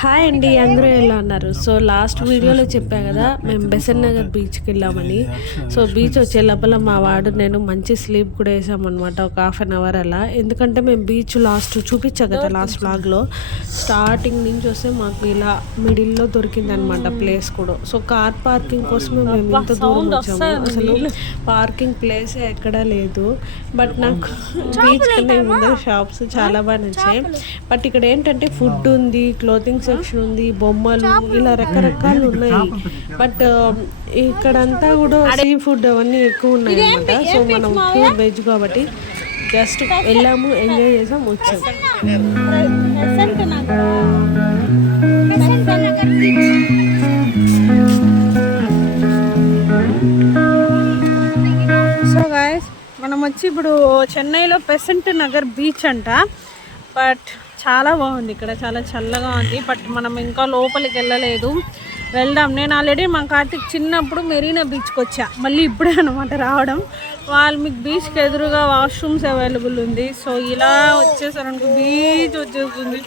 Hi అండి, అందరూ ఎలా ఉన్నారు? సో లాస్ట్ వీడియోలో చెప్పా కదా మేము బెసన్ నగర్ బీచ్కి వెళ్ళామని. సో బీచ్ వచ్చే లోపల మా వాడు నేను మంచి స్లీప్ కూడా వేసామన్నమాట, ఒక ½ అలా. ఎందుకంటే మేము బీచ్ లాస్ట్ చూపించా కదా లాస్ట్ వ్లాగ్లో, స్టార్టింగ్ నుంచి వస్తే మాకు ఇలా మిడిల్లో దొరికిందనమాట ప్లేస్ కూడా. సో కార్ పార్కింగ్ కోసమే మేము ఇంత దూరం వచ్చాము. అసలు పార్కింగ్ ప్లేస్ ఎక్కడా లేదు. బట్ నాకు బీచ్ కన్నా ముందర షాప్స్ చాలా బాగా నచ్చాయి. బట్ ఇక్కడ ఏంటంటే ఫుడ్ ఉంది, క్లోతింగ్ సెక్షన్ ఉంది, బొమ్మలు, ఇలా రకరకాలు ఉన్నాయి. బట్ ఇక్కడంతా కూడా సీ ఫుడ్ అవన్నీ ఎక్కువ ఉన్నాయి అన్నమాట. సో మనం ప్యూర్ వెజ్ కాబట్టి జస్ట్ వెళ్ళాము, ఎంజాయ్ చేసాం, వచ్చాం. సో గాయస్, మనం వచ్చి ఇప్పుడు చెన్నైలో పెసెంట్ నగర్ బీచ్ అంట. బట్ చాలా బాగుంది, ఇక్కడ చాలా చల్లగా ఉంది. బట్ మనం ఇంకా లోపలికి వెళ్ళలేదు, వెళ్దాం. నేను ఆల్రెడీ మా కార్తీక్ చిన్నప్పుడు మెరీనా బీచ్కి వచ్చా, మళ్ళీ ఇప్పుడే అనమాట రావడం. మీకు బీచ్కి ఎదురుగా వాష్రూమ్స్ అవైలబుల్ ఉంది. సో ఇలా వచ్చేసారనుకో బీచ్ వచ్చేస్తుంది.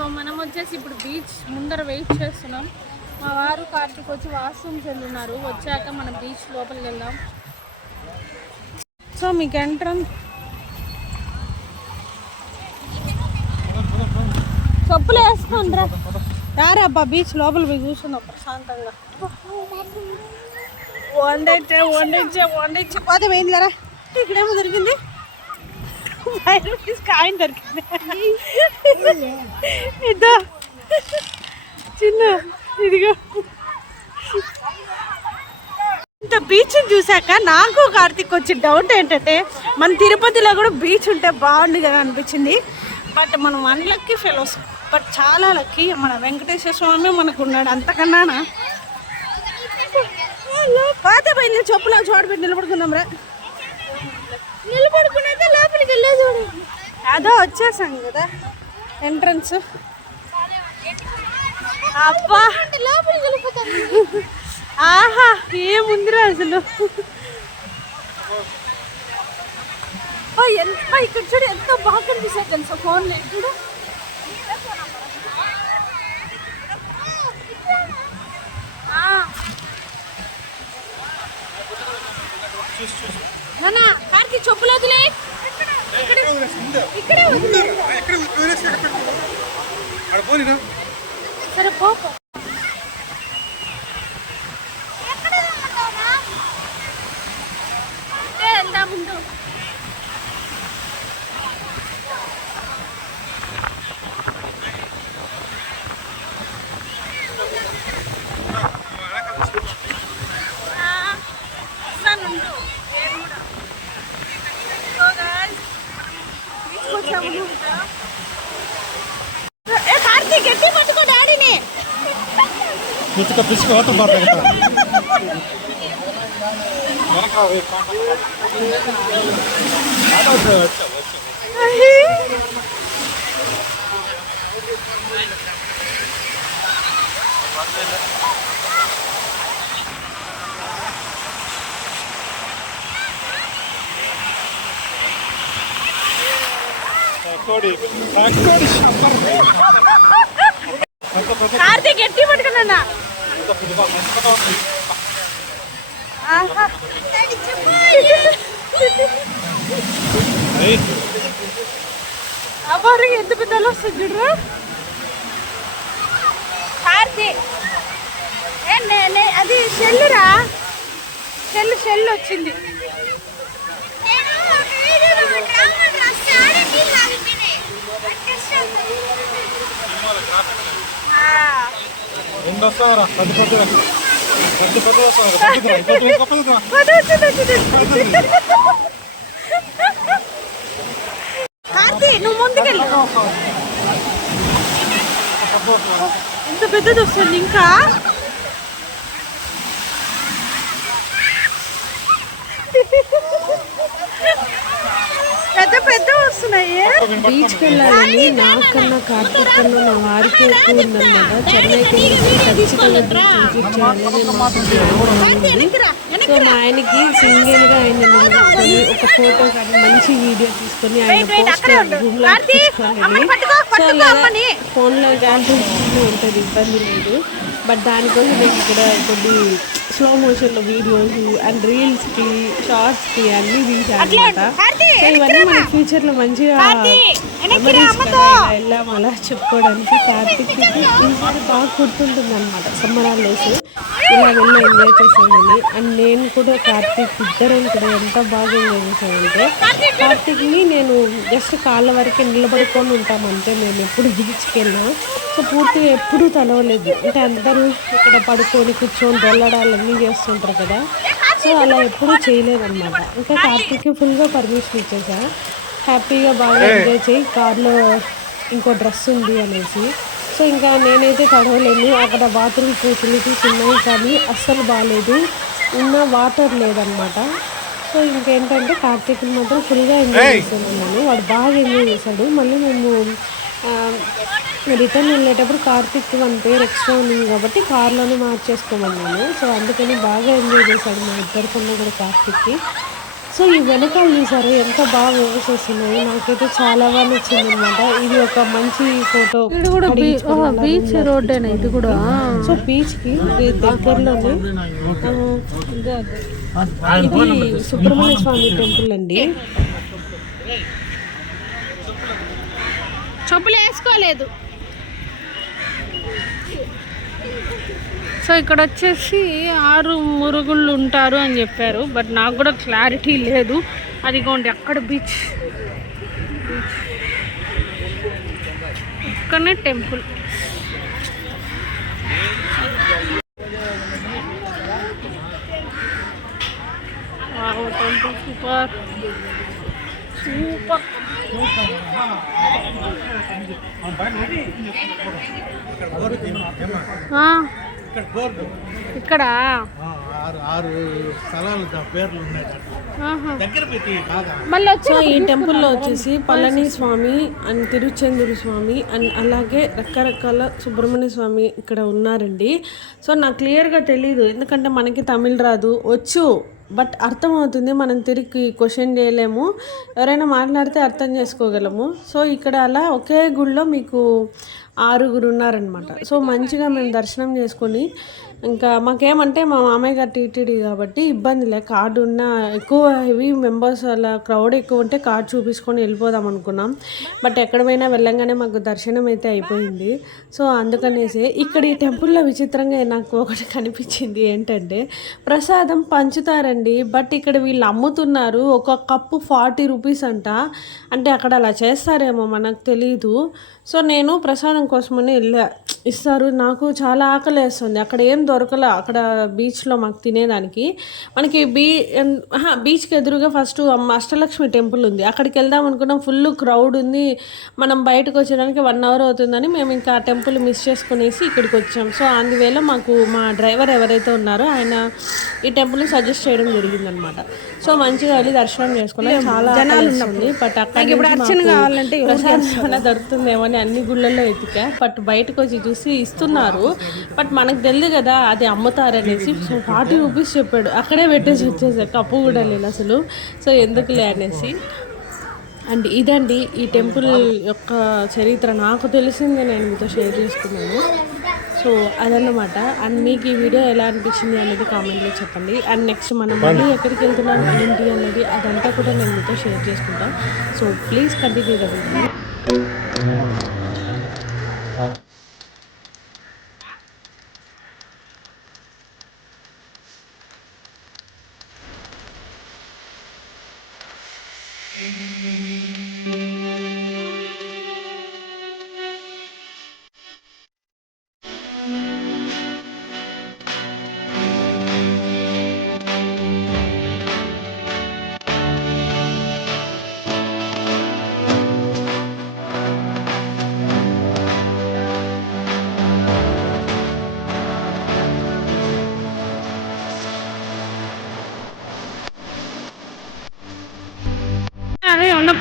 సో మనం వచ్చేసి ఇప్పుడు బీచ్ ముందర వెయిట్ చేస్తున్నాం. మా వారు కార్తీక్ వచ్చి వాష్రూమ్స్ వెళ్ళున్నారు, వచ్చాక మనం బీచ్ లోపలికి వెళ్దాం. సో మీకు ఎంట్రన్స్ చెప్పులు వేసుకోండి రారా అబ్బా, బీచ్ లోపల పోయి కూర్చున్నాం ప్రశాంతంగా. వండించే పోతే పోయిందిలేరా. ఇక్కడేమో దొరికింది, ₹5 కాయిన్ దొరికింది. ఇద్దా చిన్న, ఇదిగో. ఇంత బీచ్ చూసాక నాకు కార్తీక్ వచ్చి డౌట్ ఏంటంటే, మన తిరుపతిలో కూడా బీచ్ ఉంటే బాగుంది కదా అనిపించింది. బట్ మనం అన్లక్కీ ఫెలోస్. బట్ చాలా లక్కీ, మన వెంకటేశ్వర స్వామి మనకు ఉన్నాడు. అంతకన్నానా పాత పోయింది. చెప్పులో చోటుపెట్టి నిలబడుకుందాం రా. నిలబడుకున్నాక లోపలికి వెళ్ళేది అదో వచ్చేసాం కదా ఎంట్రన్స్. అబ్బా లోపలికి వెళ్ళిపోతాం. ఆహా ఏముందిరా అసలు. ఎంత ఇక్కడ చూడు, ఎంతో బాగా కనిపిస్తుంది తెలుసా ఫోన్లో. చూడు నానా కార్తీక్ చెప్పులు వదిలే, ఇక్కడే వదిలే. సరే పో. వెళ్దా ముందు. కార్తీక్ గట్టి పట్టుకో డాడీని. కార్తీక్ గట్టి పట్టుకున్నా. అబ్బారు ఎంత పెద్దలు వస్తుంది చూడరా కార్తీక్. అది షెల్లురా, షెల్ వచ్చింది. కార్తీక్ నువ్వు ముందుకెళ్ళు. ఎంత పెద్దది వస్తుంది ఇంకా. పెద్ద బీచ్కి వెళ్ళాలని నాకన్నా కార్తీక్ కన్నా నా వారికి ఎక్కువ ఉందన్నమాట. చెన్నైకి వెళ్ళి ఖచ్చితంగా బీచ్ విజిట్ చేయాలని మాకు ఉంది. సో మా ఆయనకి సింగిల్గా ఆయన నిలబెట్టుకొని ఒక ఫోటో కానీ మంచి వీడియో తీసుకొని ఆయన పోస్ట్ రూమ్లో తీసుకోవాలని. సో అలా ఫోన్లో గ్యాలరీ ఉంటుంది, ఇబ్బంది లేదు. బట్ దానికోసం నేను ఇక్కడ కొన్ని స్లో మోషన్లో వీడియోస్ అండ్ రీల్స్కి షార్ట్స్కి అన్నీ తీసాను అనమాట. సో ఇవన్నీ మన ఫ్యూచర్లో మంచిగా మెమరీస్ కదా, ఇలా వెళ్ళాము అలా చెప్పుకోవడానికి. కార్తీక్కి ఈసారి బాగా గుర్తుంటుంది అనమాట సమ్మర్ హాలిడేస్ ఇలా వెళ్ళి ఎంజాయ్ చేసామని. అండ్ నేను కూడా కార్తీక్ ఇద్దరం కూడా ఎంత బాగా ఎంజాయ్ చేసామంటే, కార్తీక్ని నేను జస్ట్ కాళ్ళ వరకే నిలబడుకొని ఉంటాం అంతే మేము ఎప్పుడు బీచ్కి వెళ్ళినా. సో పూర్తిగా ఎప్పుడూ తలవలేదు, అంటే అందరూ ఇక్కడ పడుకొని కూర్చొని దొల్లడాలన్నీ చేస్తుంటారు కదా, సో అలా ఎప్పుడూ చేయలేదన్నమాట. ఇంకా కార్తీక్కి ఫుల్గా పర్మిషన్ ఇచ్చేసా, హ్యాపీగా బాగా ఎంజాయ్ చేయి, కార్లో ఇంకో డ్రెస్ ఉంది అనేసి. సో ఇంకా నేనైతే తడవలేను, అక్కడ బాత్రూమ్ ఫెసిలిటీస్ ఉన్నాయి కానీ అస్సలు బాగాలేదు, ఉన్న వాటర్ లేదనమాట. సో ఇంకేంటంటే కార్తీక్ని మాత్రం ఫుల్గా ఎంజాయ్ చేస్తున్నాను, వాడు బాగా ఎంజాయ్ చేశాడు. మళ్ళీ మేము రిటర్న్ వెళ్ళేటప్పుడు కార్తీక్ వన్ పేరు ఎక్స్ట్రా ఉంది కాబట్టి కార్లోనే మార్చేసుకోమన్నాను. సో అందుకని బాగా ఎంజాయ్ చేశాడు మా ఇద్దరికన్నా కూడా కార్తీక్కి. సో ఈ వెనకాల చూసారు ఎంత బాగా వేసేస్తున్నాయి, నాకైతే చాలా బాగా నచ్చింది అనమాట. ఇది ఒక మంచి ఫోటో. బీచ్ రోడ్డేనా ఇది కూడా? సో బీచ్కి దగ్గరలోనే ఇది సుబ్రహ్మణ్య స్వామి టెంపుల్ అండి. చెప్పులు వేసుకోలేదు. సో ఇక్కడ వచ్చేసి 6 మురుగుళ్ళు ఉంటారు అని చెప్పారు, బట్ నాకు కూడా క్లారిటీ లేదు. అదిగోండి అక్కడ బీచ్, ఇక్కడనే టెంపుల్. Temple super super. ఇక్కడ 6 స్థలాలు పేర్లు ఉన్నాయి. సో ఈ టెంపుల్లో వచ్చేసి పళని స్వామి అండ్ తిరుచెందూరు స్వామి అండ్ అలాగే రకరకాల సుబ్రహ్మణ్య స్వామి ఇక్కడ ఉన్నారండి. సో నాకు క్లియర్గా తెలీదు, ఎందుకంటే మనకి తమిళ్ రాదు, వచ్చు బట్ అర్థమవుతుంది, మనం తిరిగి క్వశ్చన్ చేయలేము, ఎవరైనా మాట్లాడితే అర్థం చేసుకోగలము. సో ఇక్కడ అలా ఒకే గుళ్ళో మీకు 6 ఉన్నారనమాట. సో మంచిగా మేము దర్శనం చేసుకొని, ఇంకా మాకేమంటే మా మామయ్య గారు టీటీడీ కాబట్టి ఇబ్బంది లే, కార్డు ఉన్న ఎక్కువ హెవీ మెంబర్స్ అలా క్రౌడ్ ఎక్కువ ఉంటే కార్డు చూపించుకొని వెళ్ళిపోదాం అనుకున్నాం. బట్ ఎక్కడ పోయినా వెళ్ళంగానే మాకు దర్శనం అయితే అయిపోయింది. సో అందుకనేసి ఇక్కడ ఈ టెంపుల్లో విచిత్రంగా నాకు ఒకటి కనిపించింది ఏంటంటే, ప్రసాదం పంచుతారండి, బట్ ఇక్కడ వీళ్ళు అమ్ముతున్నారు. ఒక కప్పు 40 రూపీస్ అంట, అంటే అక్కడ అలా చేస్తారేమో మనకు తెలీదు. సో నేను ప్రసాదం కోసమని ఇస్తారు, నాకు చాలా ఆకలి వేస్తుంది, అక్కడ ఏం దొరకలే అక్కడ బీచ్లో మాకు తినేదానికి. మనకి బీచ్కి ఎదురుగా ఫస్ట్ అష్టలక్ష్మి టెంపుల్ ఉంది, అక్కడికి వెళ్దాం అనుకున్నాం, ఫుల్ క్రౌడ్ ఉంది, మనం బయటకు వచ్చేదానికి 1 అవర్ అవుతుందని మేము ఇంకా ఆ టెంపుల్ మిస్ చేసుకునేసి ఇక్కడికి వచ్చాం. సో అందువేళ మాకు మా డ్రైవర్ ఎవరైతే ఉన్నారో ఆయన ఈ టెంపుల్ని సజెస్ట్ చేయడం జరిగిందనమాట. సో మంచిగా వెళ్ళి దర్శనం చేసుకున్నాం, చాలా జనాలు ఉంది. బట్ అక్కడ ప్రసాదం దొరుకుతుందేమో అని అన్ని గుళ్ళల్లో ఎతికా, బట్ బయటకు వచ్చి చూసి ఇస్తున్నారు, బట్ మనకు తెలియదు కదా అది అమ్ముతారనేసి. సో 40 రూపీస్ చెప్పాడు, అక్కడే పెట్టేసి వచ్చేసా, కప్పు కూడా లేదు అసలు. సో ఎందుకులే అనేసి. అండ్ ఇదండి ఈ టెంపుల్ యొక్క చరిత్ర, నాకు తెలిసిందే నేను మీతో షేర్ చేసుకున్నాను. సో అదన్నమాట. అండ్ మీకు ఈ వీడియో ఎలా అనిపించింది అనేది కామెంట్లో చెప్పండి. అండ్ నెక్స్ట్ మనం మళ్ళీ ఎక్కడికి వెళ్తున్నాం ఏంటి అనేది అదంతా కూడా నేను మీతో షేర్ చేసుకుంటాను. So please continue the video.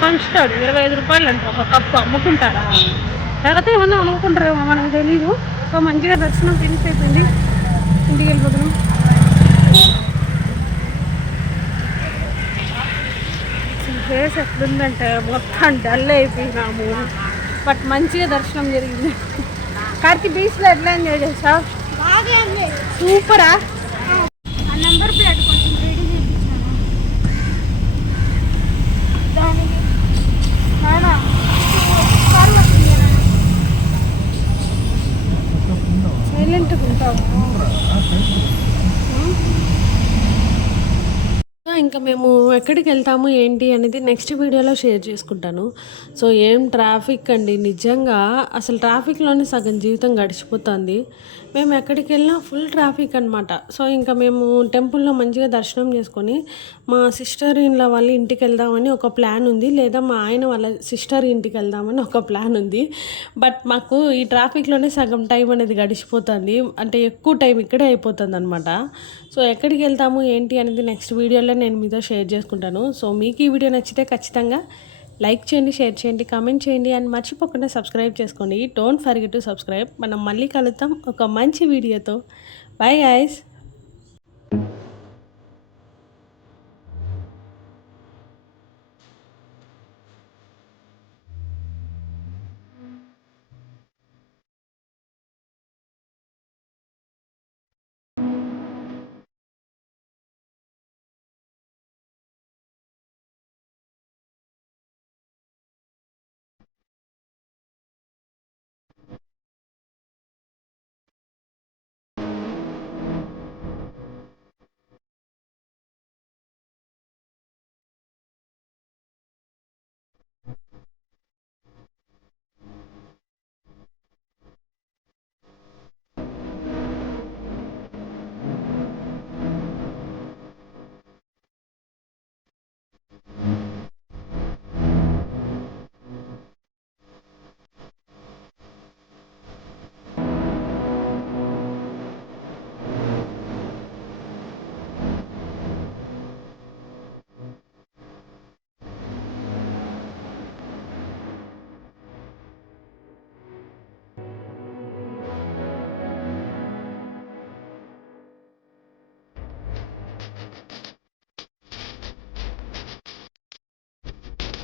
పంచుతాడు 25 రూపాయలు అంటే ఒక కప్పు. అమ్ముకుంటారా లేకపోతే ఏమన్నా అమ్ముకుంటారేమో మనకు తెలీదు. సో మంచిగా దర్శనం ఫినిష్ అయిపోయింది, ఇంటికి వెళ్ళిపోతున్నాం. ఫేస్ ఎట్లుందంటే మొత్తం డల్ అయిపోయినాము, బట్ మంచిగా దర్శనం జరిగింది. కార్తీ బీచ్లో ఎట్లా ఎంజాయ్ చేసావు? సూపరా? నెంబర్ ప్లేట్ కొంచెం రెడీ చేయించాను దానికి. సైలెంట్గా ఉంటాము. ఇంకా మేము ఎక్కడికి వెళ్తాము ఏంటి అనేది నెక్స్ట్ వీడియోలో షేర్ చేసుకుంటాను. సో ఏం ట్రాఫిక్ అండి, నిజంగా అసలు ట్రాఫిక్లోనే సగం జీవితం గడిచిపోతుంది. మేము ఎక్కడికి వెళ్ళినా ఫుల్ ట్రాఫిక్ అనమాట. సో ఇంకా మేము టెంపుల్లో మంచిగా దర్శనం చేసుకొని మా సిస్టర్ ఇన్ల వాళ్ళ ఇంటికి వెళ్దామని ఒక ప్లాన్ ఉంది, లేదా మా ఆయన వాళ్ళ సిస్టర్ ఇంటికి వెళ్దామని ఒక ప్లాన్ ఉంది. బట్ మాకు ఈ ట్రాఫిక్లోనే సగం టైం అనేది గడిచిపోతుంది, అంటే ఎక్కువ టైం ఇక్కడే అయిపోతుంది అనమాట. సో ఎక్కడికి వెళ్తాము ఏంటి అనేది నెక్స్ట్ వీడియోలో నేను మీతో షేర్ చేసుకుంటాను. సో మీకు ఈ వీడియో నచ్చితే ఖచ్చితంగా లైక్ చేయండి, షేర్ చేయండి, కామెంట్ చేయండి, అండ్ మర్చిపోకుండా సబ్స్క్రైబ్ చేసుకోండి. Don't forget to subscribe. మనం మళ్ళీ కలుద్దాం ఒక మంచి వీడియోతో. Bye guys.